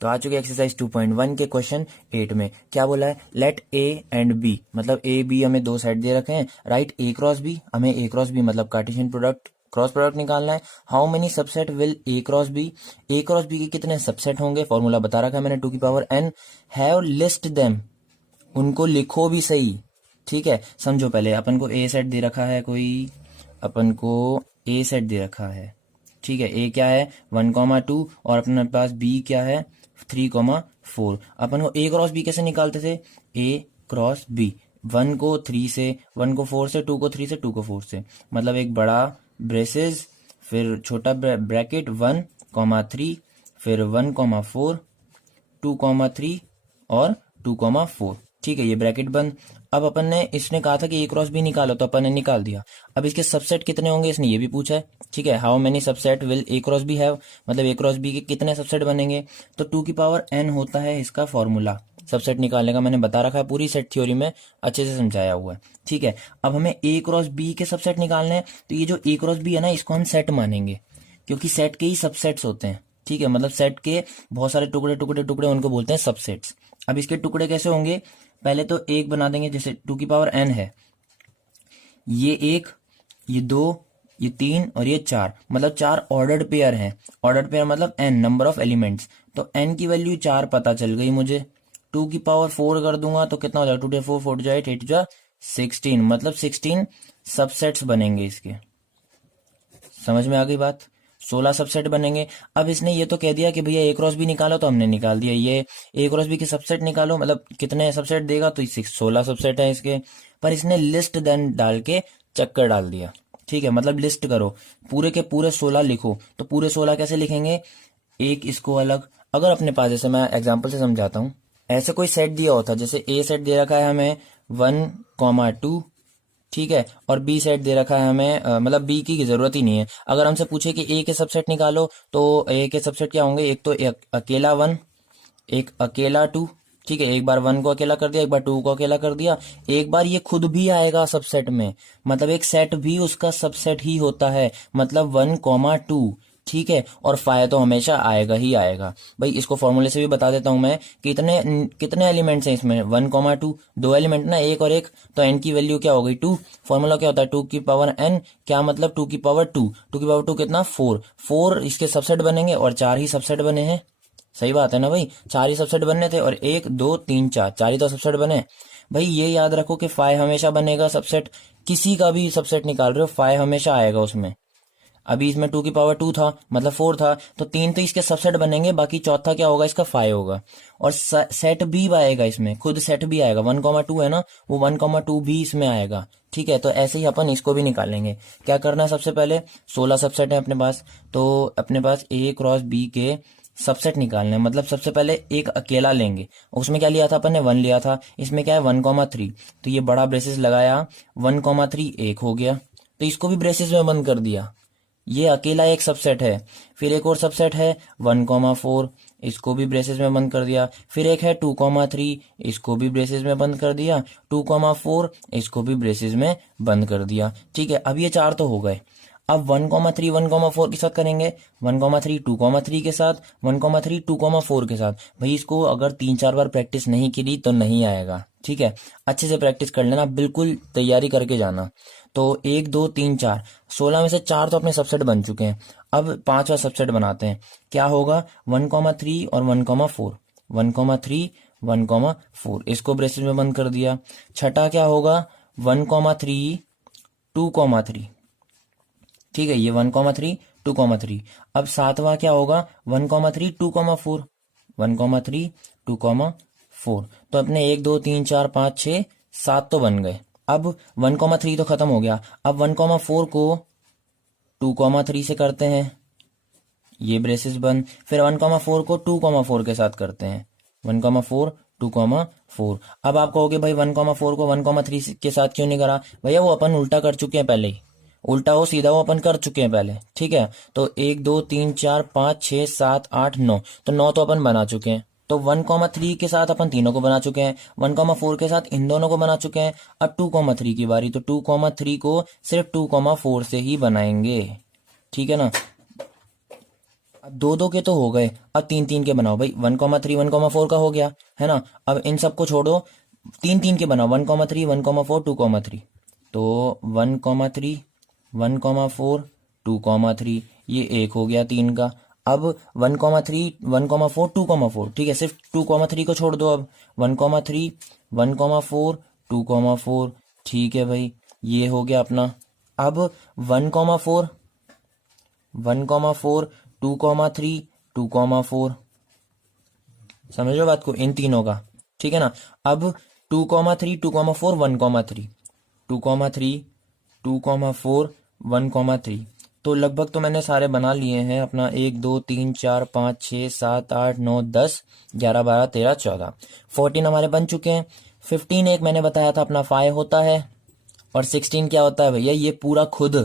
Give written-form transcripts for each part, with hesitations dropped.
तो आ चुके एक्सरसाइज 2.1 के क्वेश्चन 8 में क्या बोला है, लेट ए एंड बी, मतलब ए बी हमें दो सेट दे रखे हैं, राइट ए क्रॉस बी, हमें ए क्रॉस बी मतलब कार्टेशियन प्रोडक्ट क्रॉस प्रोडक्ट निकालना है। How many subset will A cross B के कितने सबसेट होंगे, फॉर्मूला बता रखा है मैंने 2 की power n, have list them, उनको लिखो भी सही, ठीक है। समझो पहले अपन को ए सेट दे रखा है, कोई अपन को ए सेट दे रखा है, ठीक है। ए क्या है 1,2 और अपने पास बी क्या है 3,4। अपन को ए क्रॉस बी कैसे निकालते थे, ए क्रॉस बी 1 को 3 से, 1 को 4 से, 2 को 3 से, 2 को 4 से, मतलब एक बड़ा ब्रेसेस फिर छोटा ब्रैकेट 1,3 फिर 1,4 2,3 और 2,4, ठीक है। ये ब्रैकेट बंद। अब अपन ने इसने कहा था कि ए क्रॉस बी निकालो, तो अपन ने निकाल दिया। अब इसके सबसेट कितने होंगे इसने ये भी पूछा है, ठीक है। How many subset will A cross B have, मतलब ए क्रॉस बी के कितने सबसेट बनेंगे, तो 2 की पावर n होता है इसका फॉर्मूला सबसेट निकालने का, मैंने बता रखा है, पूरी सेट थ्योरी में अच्छे से समझाया हुआ है, ठीक है। अब हमें ए क्रॉस बी के सबसेट निकालने हैं, तो ये जो ए क्रॉस बी है ना, इसको हम सेट मानेंगे, क्योंकि सेट के ही सबसेट्स होते हैं, ठीक है। मतलब सेट के बहुत सारे टुकड़े टुकड़े टुकड़े उनको बोलते हैं सबसेट्स। अब इसके टुकड़े कैसे होंगे, पहले तो एक बना देंगे, जैसे 2 की पावर n है, ये 1, ये 2, ये 3 और ये 4, मतलब 4 ऑर्डर्ड पेयर हैं। ऑर्डर्ड पेयर मतलब n नंबर ऑफ एलिमेंट्स, तो n की वैल्यू 4 पता चल गई मुझे। 2 की पावर 4 कर दूंगा तो कितना हो जाएगा, 2 4 4 जाए 8 जा 16, मतलब 16 सबसेट्स बनेंगे इसके। समझ में आ गई बात, 16 सबसेट बनेंगे। अब इसने ये तो कह दिया कि भैया ए क्रॉस बी निकालो, तो हमने निकाल दिया। ये ए क्रॉस बी के सबसेट निकालो, मतलब कितने सबसेट देगा, तो 16 सबसेट है इसके। पर इसने लिस्ट देन डाल के चक्कर डाल दिया, ठीक है। मतलब लिस्ट करो, पूरे के पूरे 16 लिखो, तो पूरे 16 कैसे लिखेंगे, एक इसको अलग। अगर अपने पास, जैसे मैं एग्जाम्पल से समझाता हूँ, ऐसे कोई सेट दिया होता, जैसे ए सेट दे रखा है हमें 1,2, ठीक है, और बी सेट दे रखा है हमें, मतलब बी की जरूरत ही नहीं है। अगर हमसे पूछे कि ए के सबसेट निकालो, तो ए के सबसेट क्या होंगे, एक तो एक अकेला 1, एक अकेला 2, ठीक है। एक बार 1 को अकेला कर दिया, एक बार 2 को अकेला कर दिया, एक बार ये खुद भी आएगा सबसेट में, मतलब एक सेट भी उसका सबसेट ही होता है, मतलब 1,2, ठीक है। और 5 तो हमेशा आएगा ही आएगा। भाई इसको फॉर्मूले से भी बता देता हूं मैं, कितने कितने एलिमेंट्स हैं इसमें, 1,2, दो एलिमेंट ना, एक और एक, तो n की वैल्यू क्या हो गई 2। फॉर्मूला क्या होता है 2 की पावर n, क्या मतलब 2 की पावर 2, 2 की पावर 2 कितना 4 इसके सबसेट बनेंगे, और 4 ही सबसेट बने हैं। सही बात है ना भाई, 4 ही सबसेट बनने थे, और 1 2 3 4, 4 ही तो सबसेट बने। भाई ये याद रखो कि 5 हमेशा बनेगा सबसेट, किसी का भी सबसेट निकाल रहे हो 5 हमेशा आएगा उसमें। अभी इसमें 2 की पावर 2 था, मतलब 4 था, तो 3 तो इसके सबसेट बनेंगे, बाकी चौथा क्या होगा इसका 5 होगा। और सेट भी आएगा इसमें, खुद सेट भी आएगा, 1,2 है ना, वो 1,2 भी इसमें आएगा, ठीक है। तो ऐसे ही अपन इसको भी निकालेंगे। क्या करना है, सबसे पहले 16 सबसेट है अपने पास, तो अपने पास ए क्रॉस बी के सबसेट निकालने हैं, मतलब सबसे पहले एक अकेला लेंगे। उसमें क्या लिया था अपन ने, 1 लिया था, इसमें क्या है 1,3, तो ये बड़ा ब्रेसेस लगाया, 1,3 एक हो गया, तो इसको भी ब्रेसेस में बंद कर दिया। ये अकेला एक सबसेट है। फिर एक और सबसेट है 1,4, इसको भी ब्रेसेस में बंद कर दिया। फिर एक है 2,3, इसको भी ब्रेसेस में बंद कर दिया। 2,4, इसको भी ब्रेसेस में बंद कर दिया, ठीक है। अब ये 4 तो हो गए। अब 1,3 1,4 के साथ करेंगे, 1,3 2,3 के साथ, 1,3 2,4 के साथ। भाई इसको अगर 3-4 बार प्रैक्टिस नहीं करी तो नहीं आएगा, ठीक है। अच्छे से प्रैक्टिस कर लेना, बिल्कुल तैयारी करके जाना। तो 1 2 3 4, 16 में से 4 तो अपने सबसेट बन चुके हैं। अब 5वां सबसेट बनाते हैं, क्या होगा 1,3 और 1,4, 1,3 1,4, इसको ब्रेसेस में बंद कर दिया। छठा क्या होगा 1,3 2,3, ठीक है, ये 1,3 2,3। अब 7वां क्या होगा 1,3 2,4, 1,3 2,4, तो अपने 1 2 3 4 5 6 7 तो बन गए। अब 1,3 तो खत्म हो गया, अब 1,4 को 2,3 से करते हैं, ये ब्रेसेस बंद। फिर 1,4 को 2,4 के साथ करते हैं, 1,4 2,4। अब आप कहोगे भाई 1,4 को 1,3 के साथ क्यों नहीं करा, भैया वो अपन उल्टा कर चुके हैं पहले ही, उल्टा हो सीधा वो अपन कर चुके हैं पहले, ठीक है। तो 1 2 3 4 5 6 7 8 9, तो 9 तो अपन बना चुके हैं। तो 1,3 के साथ अपन तीनों को बना चुके हैं, 1,4 के साथ इन दोनों को बना चुके हैं। अब 2,3 की बारी, तो 2,3 को सिर्फ 2,4 से ही बनाएंगे, ठीक है ना। अब दो दो के तो हो गए, अब तीन तीन के बनाओ भाई। 1,3 1,4 का हो गया है ना। अब इन सबको छोड़ो, तीन तीन के बनाओ। 1,3 1,4 2,3। तो 1,3 1,4 2,3, ये एक हो गया तीन का। अब 1,3 1,4 2,4, ठीक है, सिर्फ 2,3 को छोड़ दो। अब 1,3 1,4 2,4, ठीक है भाई, ये हो गया अपना। अब 1,4 1,4 2,3 2,4, समझो बात को, इन तीनों का, ठीक है ना। अब 2,3 2,4 1,3 2,3 2,4 1,3, तो लगभग तो मैंने सारे बना लिए हैं अपना। 1 2 3 4 5 6 7 8 9 10 11 12 13 14, 14 हमारे बन चुके हैं। 15 एक मैंने बताया था अपना 5 होता है, और 16 क्या होता है भैया, ये पूरा खुद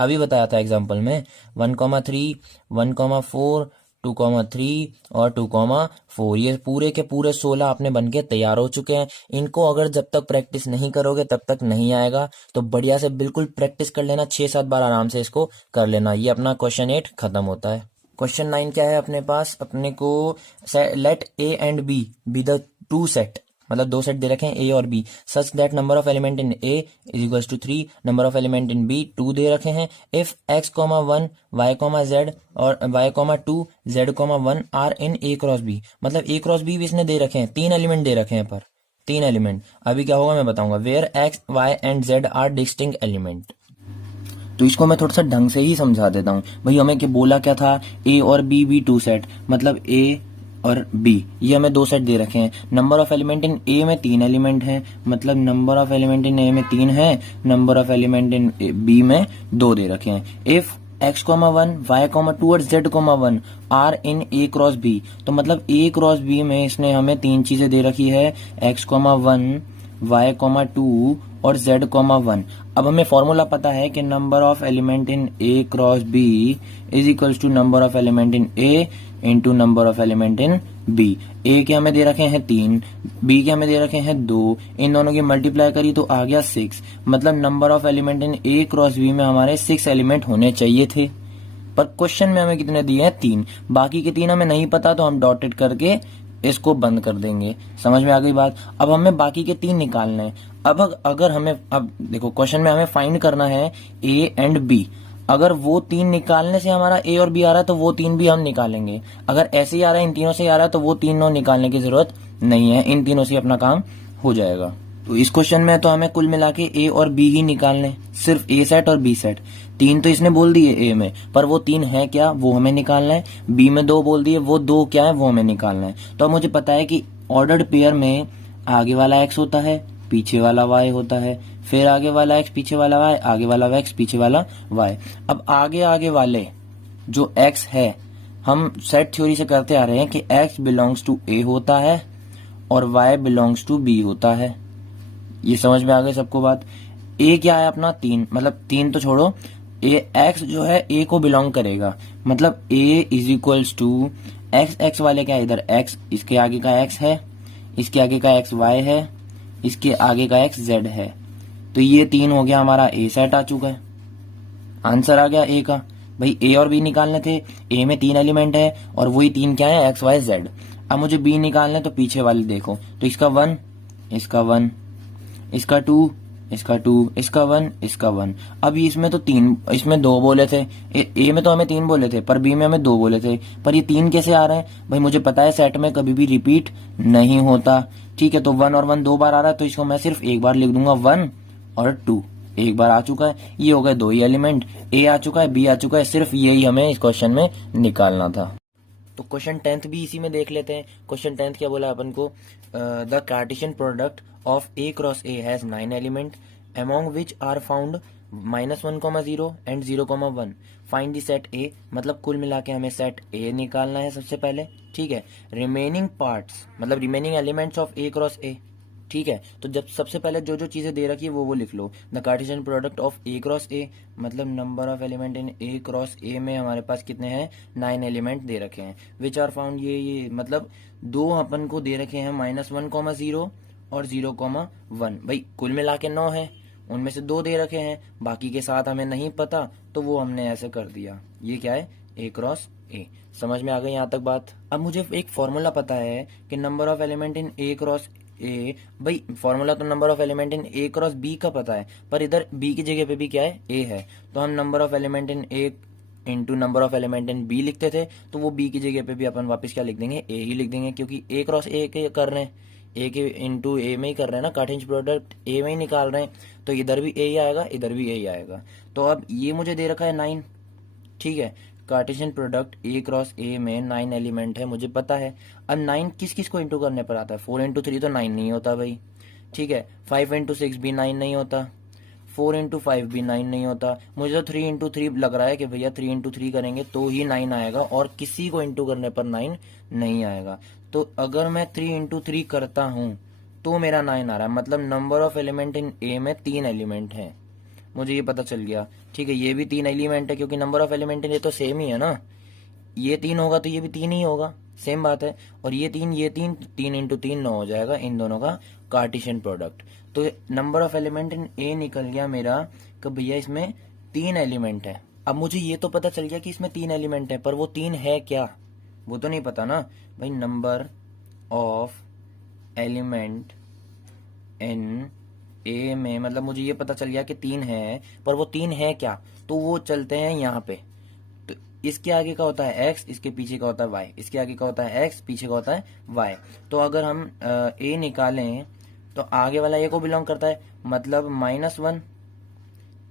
अभी बताया था एग्जाम्पल में। 1,3 1,4 2,3 और 2,4, ये पूरे के पूरे 16 आपने बन के तैयार हो चुके हैं। इनको अगर जब तक प्रैक्टिस नहीं करोगे तब तक नहीं आएगा, तो बढ़िया से बिल्कुल प्रैक्टिस कर लेना, 6-7 बार आराम से इसको कर लेना। ये अपना क्वेश्चन 8 खत्म होता है। क्वेश्चन 9 क्या है अपने पास, अपने को let A and B the two set, मतलब दो सेट दे रखे हैं ए और B, such that number of element in A is equals to 3, number of element in B 2 दे रखे हैं। इफ x,1 y,z और y,2 z,1 are in A cross B, मतलब ए क्रॉस बी भी इसने दे रखे हैं, तीन एलिमेंट दे रखे हैं, पर तीन एलिमेंट। अभी क्या होगा मैं बताऊंगा। Where X Y and Z are distinct element, तो इसको मैं थोड़ा सा ढंग से ही समझा देता हूँ भाई। हमें क्या बोला, क्या था, ए और बी भी टू सेट, मतलब ए और बी ये हमें दो सेट दे रखे हैं। Number of element in A में तीन एलिमेंट हैं, मतलब number of element in A में तीन है, number of element in B में दो दे रखे हैं। इफ x,1 y,2 और z,1 are in A cross B, तो मतलब ए क्रॉस बी में इसने हमें तीन चीजें दे रखी है, x,1 y,2 और z,1। अब हमें फॉर्मूला पता है कि number of element in A cross B is equals to number of element in A into number of element in B. ए के हमें दे रखे हैं 3, बी के हमें दे रखे हैं 2, इन दोनों की मल्टीप्लाई करी तो आ गया 6, मतलब number of element in A cross B में हमारे 6 एलिमेंट होने चाहिए थे। पर क्वेश्चन में हमें कितने दिए हैं, 3, बाकी के 3 हमें नहीं पता, तो हम डॉटेड करके इसको बंद कर देंगे। समझ में आ गई बात। अब हमें बाकी के 3 निकालने हैं। अब अगर हमें, अब देखो क्वेश्चन में हमें फाइंड करना है ए एंड बी। अगर वो 3 निकालने से हमारा ए और बी आ रहा है तो वो 3 भी हम निकालेंगे। अगर ऐसे ही आ रहा है, इन तीनों से ही आ रहा है, तो वो तीनों निकालने की जरूरत नहीं है, इन तीनों से अपना काम हो जाएगा। तो इस क्वेश्चन में तो हमें कुल मिला के ए और बी ही निकालने, सिर्फ ए सेट और बी सेट। 3 तो इसने बोल दिए ए में, पर वो 3 है क्या वो हमें निकालना है। बी में 2 बोल दिए, वो 2 क्या है वो हमें निकालना है। तो अब मुझे पता है कि ऑर्डर्ड पेयर में आगे वाला एक्स होता है, पीछे वाला वाई होता है, फिर आगे वाला एक्स पीछे वाला वाई, आगे वाला एक्स पीछे वाला वाई। अब आगे आगे वाले जो एक्स है, हम सेट थ्योरी से करते आ रहे हैं कि एक्स बिलोंग्स टू ए होता है और वाई बिलोंग्स टू बी होता है। ये समझ में आ गई सबको बात। ए क्या है अपना 3, मतलब 3 तो छोड़ो, ए एक्स जो है ए को बिलोंग करेगा, मतलब A is equals to x, x वाले क्या है इधर एक्स, इसके आगे का एक्स है, इसके आगे का एक्स वाई है, इसके आगे का एक्स जेड है। तो ये 3 हो गया हमारा ए सेट आ चुका है, आंसर आ गया ए का। भाई ए और बी निकालने थे, ए में 3 एलिमेंट है और वही 3 क्या है, एक्स वाई जेड। अब मुझे बी निकालने, तो पीछे वाले देखो, तो इसका 1, इसका 1, इसका 2, इसका 2, इसका 1, इसका 1। अभी इसमें तो 3, इसमें 2 बोले थे, ए में तो हमें 3 बोले थे, पर बी में हमें 2 बोले थे। पर ये 3 कैसे आ रहे हैं भाई, मुझे पता है सेट में कभी भी रिपीट नहीं होता, ठीक है। तो 1 और 1 2 बार आ रहा है, तो इसको मैं सिर्फ एक बार लिख दूंगा, 1 और 2 एक बार आ चुका है। ये हो गए 2 ही एलिमेंट, ए आ चुका है, बी आ चुका है, सिर्फ यही हमें इस क्वेश्चन में निकालना था। तो क्वेश्चन 10th भी इसी में देख लेते हैं। क्वेश्चन 10th क्या बोला अपन को, the Cartesian product of A cross A has 9 element among which are found -1,0 and 0,1। Find the set ए, मतलब कुल मिला के हमें सेट ए निकालना है सबसे पहले, ठीक है। रिमेनिंग पार्ट्स, मतलब remaining elements of A cross ए, ठीक है। तो जब सबसे पहले जो जो चीजें दे रखी है वो लिख लो। The Cartesian product of A cross A, मतलब number of element in A cross A में हमारे पास कितने हैं, 9 एलिमेंट दे रखे हैं। विच आर फाउंड, ये मतलब 2 अपन को दे रखे हैं, -1,0 और 0,1। भाई कुल मिला के 9 है, उनमें से 2 दे रखे हैं, बाकी के 7 हमें नहीं पता, तो वो हमने ऐसे कर दिया। ये क्या है, ए क्रॉस ए। समझ में आ गई यहाँ तक बात। अब मुझे एक फॉर्मूला पता है कि number of element in A cross A, भाई फॉर्मूला तो number of element in A cross B का पता है, पर इधर बी की जगह पे भी क्या है, ए है, तो हम number of element in A into number of element in B लिखते थे, तो वो बी की जगह पे भी अपन वापस क्या लिख देंगे, ए ही लिख देंगे, क्योंकि ए क्रॉस ए के कर रहे हैं, ए के इंटू ए में ही कर रहे हैं ना, कार्टेशियन प्रोडक्ट ए में ही निकाल रहे हैं, तो इधर भी ए ही आएगा, इधर भी ए ही आएगा। तो अब ये मुझे दे रखा है 9, ठीक है, Cartesian product A cross A में 9 एलिमेंट है, मुझे पता है। अब 9 किस किस को इंटू करने पर आता है, 4 इंटू 3 तो 9 नहीं होता भाई, ठीक है, 5 इंटू 6 भी 9 नहीं होता, 4 इंटू 5 भी 9 नहीं होता, मुझे तो 3 इंटू 3 लग रहा है कि भैया 3 इंटू 3 करेंगे तो ही 9 आएगा, और किसी को इंटू करने पर 9 नहीं आएगा। तो अगर मैं 3 इंटू 3 करता हूं तो मेरा 9 आ रहा है, मतलब number of element in A में 3 एलिमेंट हैं, मुझे ये पता चल गया, ठीक है, ये भी 3 एलिमेंट है, क्योंकि नंबर ऑफ एलिमेंट इन ए तो सेम ही है ना, ये 3 होगा तो ये भी 3 ही होगा, सेम बात है, और ये 3 3 इंटू 3 9 हो जाएगा इन दोनों का कार्टेशियन प्रोडक्ट। तो नंबर ऑफ एलिमेंट इन ए निकल गया मेरा कि भैया इसमें 3 एलिमेंट है। अब मुझे ये तो पता चल गया कि इसमें 3 एलिमेंट है, पर वो 3 है क्या, वो तो नहीं पता ना भाई। Number of element in A में, मतलब मुझे ये पता चल गया कि 3 है, पर वो 3 है क्या, तो वो चलते हैं यहाँ पे, तो इसके आगे का होता है x, इसके पीछे का होता है y, इसके आगे का होता है x, पीछे का होता है y। तो अगर हम a निकालें तो आगे वाला a को बिलोंग करता है, मतलब -1,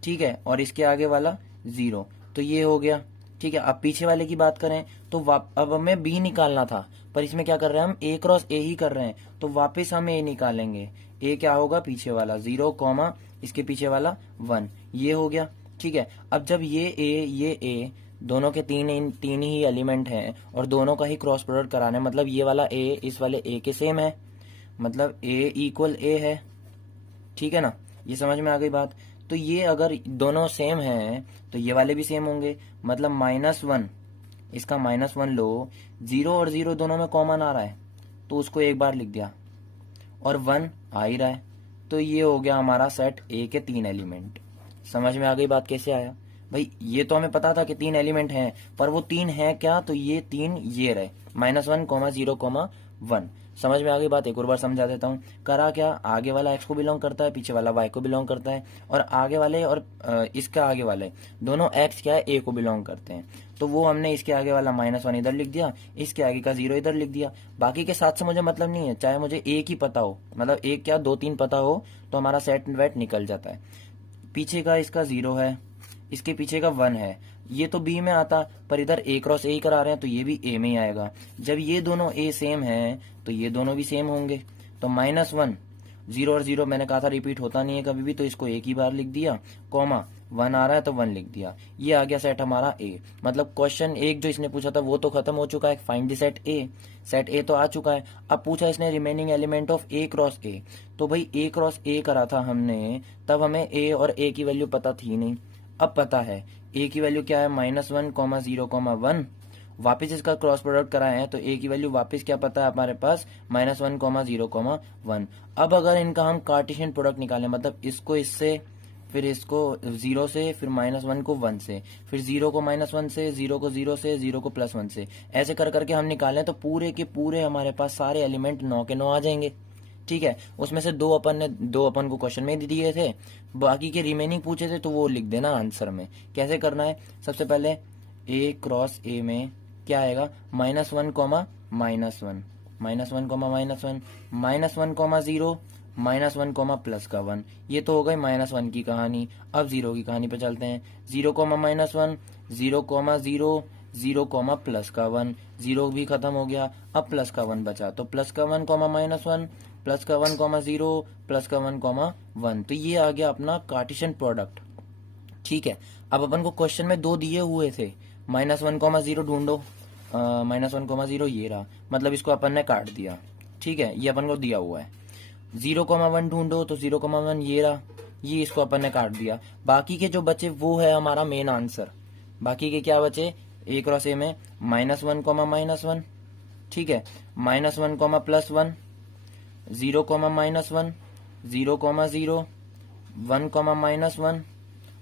ठीक है, और इसके आगे वाला 0, तो ये हो गया, ठीक है। अब पीछे वाले की बात करें तो अब हमें b निकालना था, पर इसमें क्या कर रहे हैं हम, a क्रॉस a ही कर रहे हैं, तो वापस हम a निकालेंगे, a क्या होगा, पीछे वाला 0 कॉमा इसके पीछे वाला 1, ये हो गया, ठीक है। अब जब ये a दोनों के तीन ही एलिमेंट हैं और दोनों का ही क्रॉस प्रोडक्ट कराना है, मतलब ये वाला a इस वाले a के सेम है, मतलब a इक्वल a है, ठीक है ना, ये समझ में आ गई बात। तो ये अगर दोनों सेम हैं तो ये वाले भी सेम होंगे, मतलब -1, इसका -1 लो, 0 और 0 दोनों में कॉमन आ रहा है तो उसको एक बार लिख दिया, और 1 आ ही रहा है, तो ये हो गया हमारा सेट ए के 3 एलिमेंट। समझ में आ गई बात कैसे आया भाई, ये तो हमें पता था कि 3 एलिमेंट हैं, पर वो 3 है क्या, तो ये 3 ये रहे, -1, 0, 1। समझ में आ गई बात, एक और बार समझा देता हूँ। करा क्या, आगे वाला x को बिलोंग करता है, पीछे वाला y को बिलोंग करता है, और आगे वाले और इसका आगे वाले दोनों x क्या है, a को बिलोंग करते हैं, तो वो हमने इसके आगे वाला -1 इधर लिख दिया, इसके आगे का 0 इधर लिख दिया। बाकी के साथ से मुझे मतलब नहीं है, चाहे मुझे एक ही पता हो, मतलब एक क्या 2-3 पता हो, तो हमारा सेट वेट निकल जाता है। पीछे का इसका 0 है, इसके पीछे का 1 है, ये तो बी में आता, पर इधर a क्रॉस a करा रहे हैं तो ये भी a में ही आएगा। जब ये दोनों a सेम है तो ये दोनों भी सेम होंगे, तो -1, 0 और 0 मैंने कहा था रिपीट होता नहीं है कभी भी, तो इसको एक ही बार लिख दिया, कॉमा 1 आ रहा है तो 1 लिख दिया, ये आ गया सेट हमारा a। मतलब क्वेश्चन एक जो इसने पूछा था वो तो खत्म हो चुका है, find the set a, set a तो आ चुका है। अब पूछा इसने remaining element of a cross a, तो भाई a क्रॉस a करा था हमने, तब हमें a और a की वैल्यू पता थी नहीं, अब पता है a की वैल्यू क्या है, -1, 0, 1। वापिस इसका क्रॉस प्रोडक्ट कराए हैं तो a की वैल्यू वापस क्या पता है हमारे पास, -1, 0, 1। अब अगर इनका हम कार्टेशियन प्रोडक्ट निकालें, मतलब इसको इससे, फिर इसको 0 से, फिर -1 को 1 से, फिर 0 को -1 से, 0 को 0 से, 0 को +1 से, ऐसे कर करके हम निकालें तो पूरे के पूरे हमारे पास सारे एलिमेंट 9 के 9 आ जाएंगे, ठीक है। उसमें से दो अपन को क्वेश्चन में दिए थे, बाकी के रिमेनिंग पूछे थे तो वो लिख देना आंसर में। कैसे करना है, सबसे पहले a क्रॉस a में क्या आएगा, -1, -1, -1, -1, -1, -1, 0, -1, +1, ये तो हो गई -1 की कहानी। अब 0 की कहानी पे चलते हैं, 0, -1, 0, 0, 0, +1, 0 भी खत्म हो गया, अब +1 बचा, तो +1, -1, +1, 0, +1, 1, तो ये आ गया अपना कार्टेशियन प्रोडक्ट, ठीक है। अब अपन को क्वेश्चन में 2 दिए हुए थे, -1, 0 ढूंढो, -1, 0 ये रहा, मतलब इसको अपन ने काट दिया, ठीक है, ये अपन को दिया हुआ है। 0, 1 ढूंढो, तो 0, 1 ये रहा, ये इसको अपन ने काट दिया। बाकी के जो बचे वो है हमारा मेन आंसर। बाकी के क्या बचे, a क्रॉस a में -1, -1, ठीक है, -1, +1, 0, -1, 0, 0, 1, -1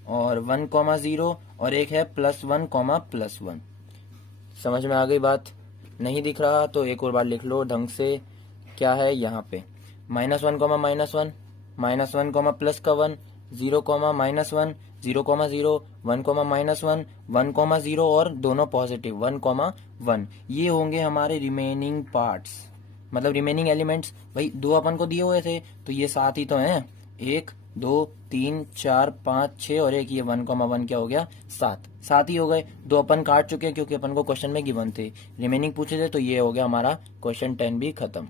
और 1, 0 और एक है +1, +1, समझ में आ गई बात? नहीं दिख रहा तो एक और बार लिख लो ढंग से। क्या है यहाँ पे? -1, -1, -1, प्लस का 1, 0, -1, 0, 0, 1, -1, 1, 0 और दोनों पॉजिटिव 1, 1। ये होंगे हमारे रिमेनिंग पार्ट्स, मतलब रिमेनिंग एलिमेंट्स। भाई 2 अपन को दिए हुए थे तो ये 7 ही तो हैं। 1, 2, 3, 4, 5, 6 और एक ये 1, 1 क्या हो गया? 7 ही हो गए। 2 अपन काट चुके हैं क्योंकि अपन को क्वेश्चन में गिवन थे। रिमेनिंग पूछे थे तो ये हो गया हमारा क्वेश्चन 10 भी खत्म।